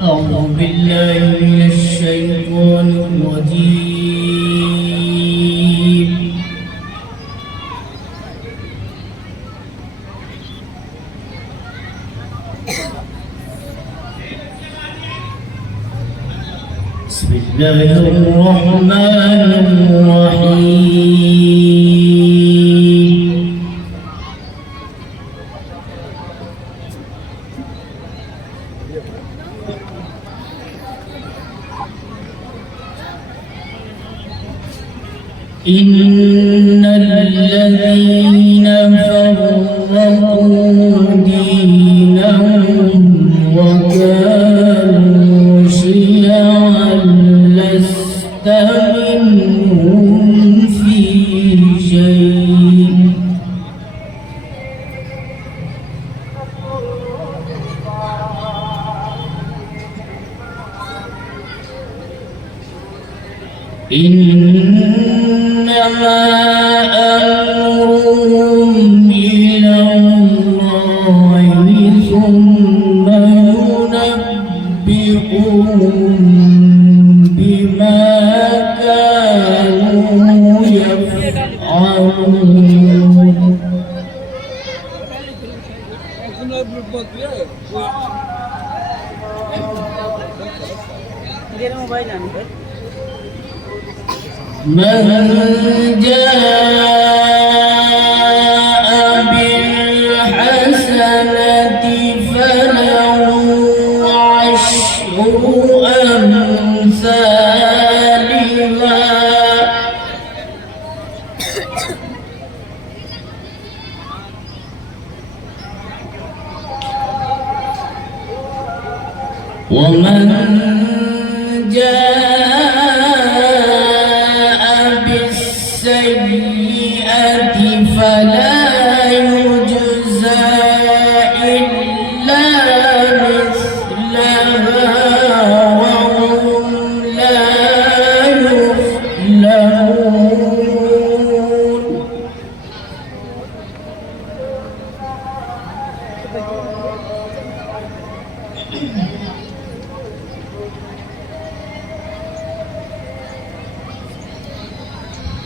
أعوذ بالله من الشيطان الرجيم. بسم الله الرحمن الرحيم. إن الذين فرقوا دينهم وكانوا شيعا لست منهم في شيء. إنما أمرهم إلى الله ثم ينبئهم بما كانوا يفعلون. من جاء بالحسنة فله عشر أمثالها ومن جاء بالسيئة فلا يجزى إلا مثلها وهم لا يظلمون.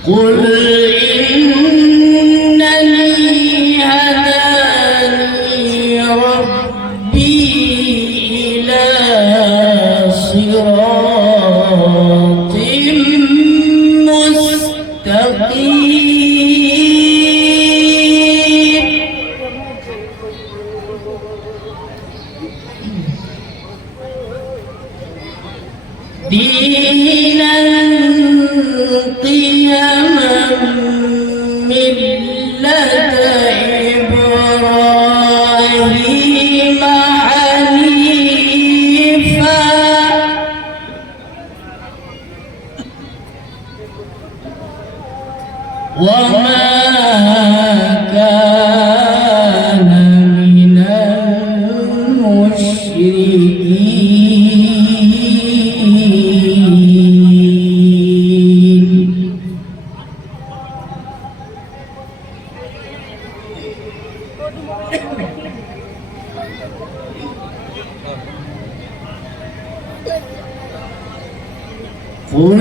قل إنني هداني ربي إلى صراط مستقيم دينا قيما ملة إبراهيم حنيفا وما كان من المشركين. قل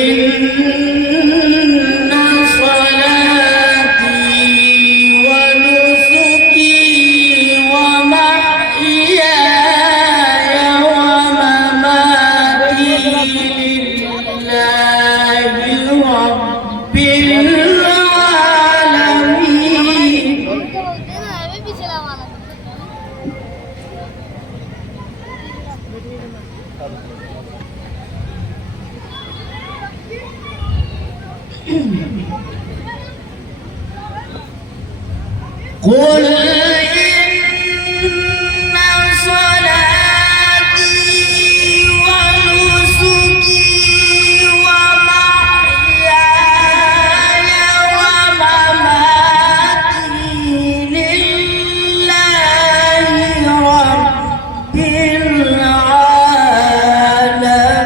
إن صلاتي ونسكي ومحياي ومماتي لله رب العالمين. قل إن صلاتي ونسكي ومحياي ومماتي لله رب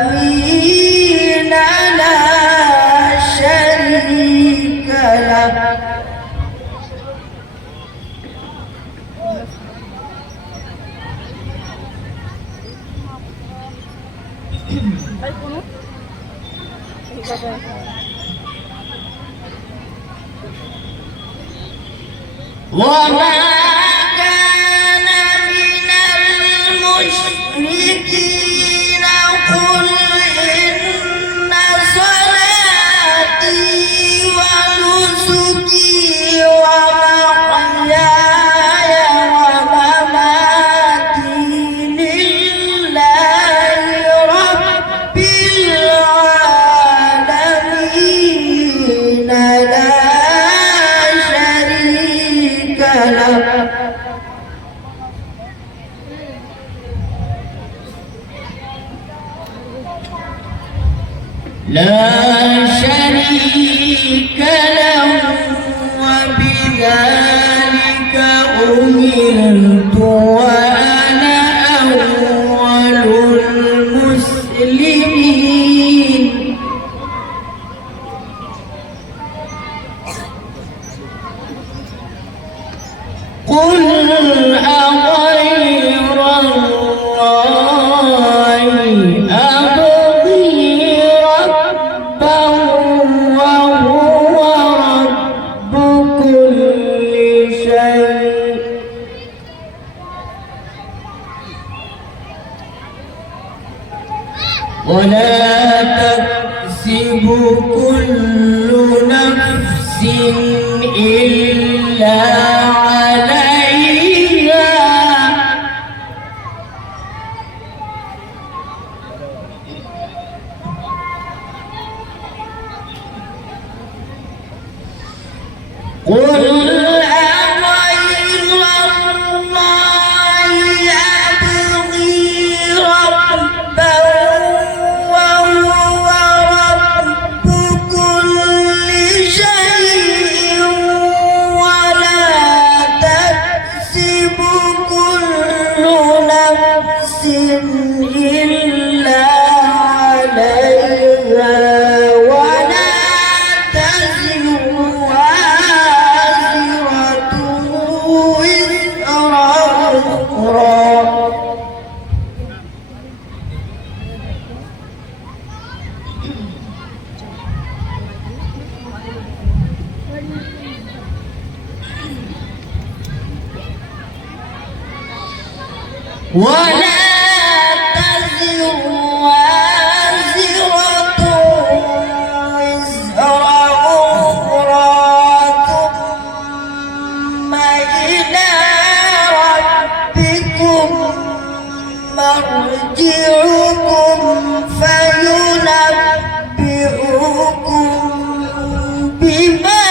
العالمين لا شريك له وما كان من المشركين قل إن صلاتي ونسكي ومحياي ومماتي لله رب العالمين لا شريك له وبذلك أمرت وأنا أول المسلمين قل أغير الله أبغي ربا وهو رب كل شيء ولا تكسب كل نفس إلا عليها قل أغير الله أبغي ربا وهو رب كل شيء ولا تكسب كل نفس إلا عليها ولا تزر وازرة وزر أخرى ولا تزر وازرة وزر أخرى ثم إلى ربكم مرجعكم فينبئكم بما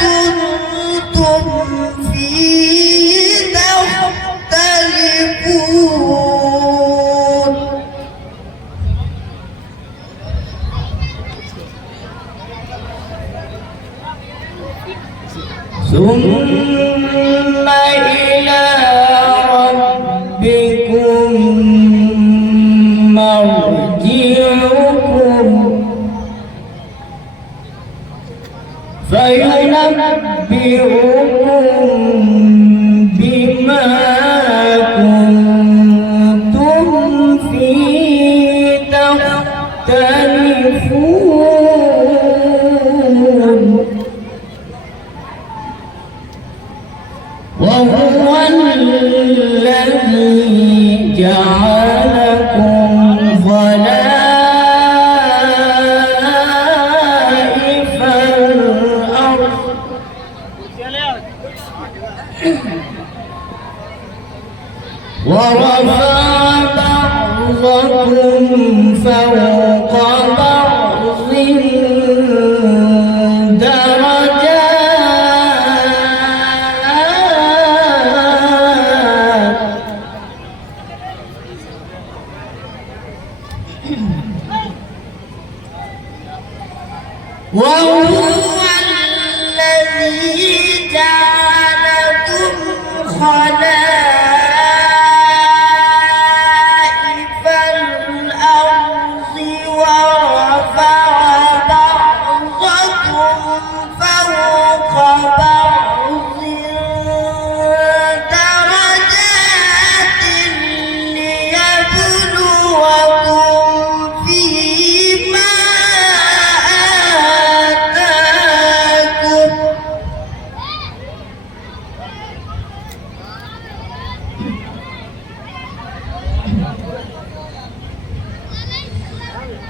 كنتم فيه تختلفون ثم إلى ربكم مرجعكم فينبئكم بما كنتم فيه تختلفون وهو الذي جعلكم خلائف الأرض ورفع بعضكم فوق بعض درجات وهو الذي جعلكم خلائف الأرض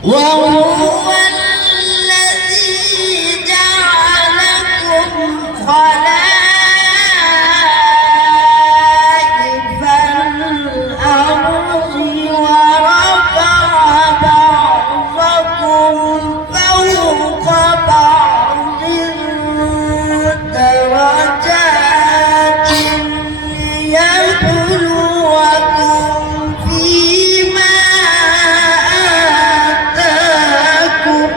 وهو الذي جعلكم خلائف الأرض ورفع بعضكم فوق بعض درجات ليبلوكم فيما آتاكم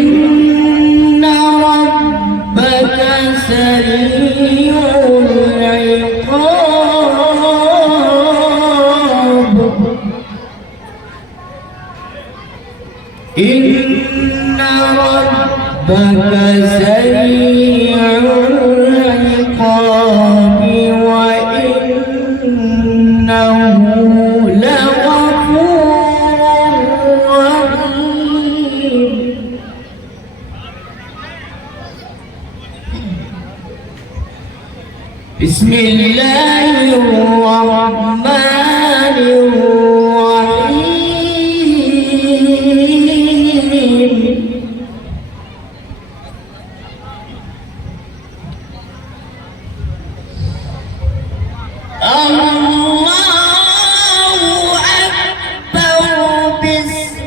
إن ربك سريع العقاب إن ربك سريع العقاب وإنه لغفور رحيم بسم الله الرحمن الرحيم الله أكبر بسم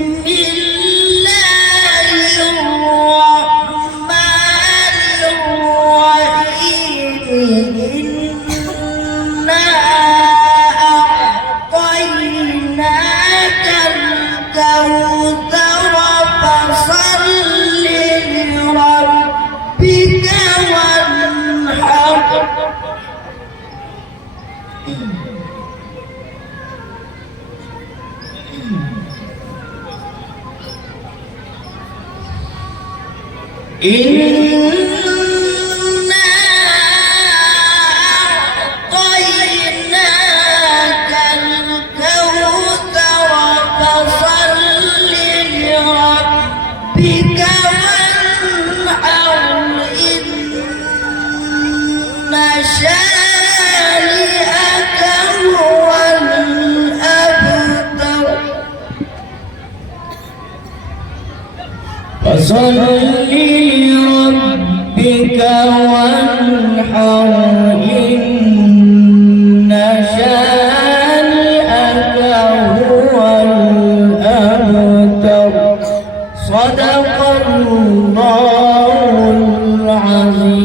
الله الرحمن الرحيم إنا أعطيناك الكوثر فصل لربك وانحر إنا أعطيناك الكوثر فصل لربك وانحر إن شانئك هو الأبتر فصل لربك وانحر إن شانئك هو الأبتر صدق الله العظيم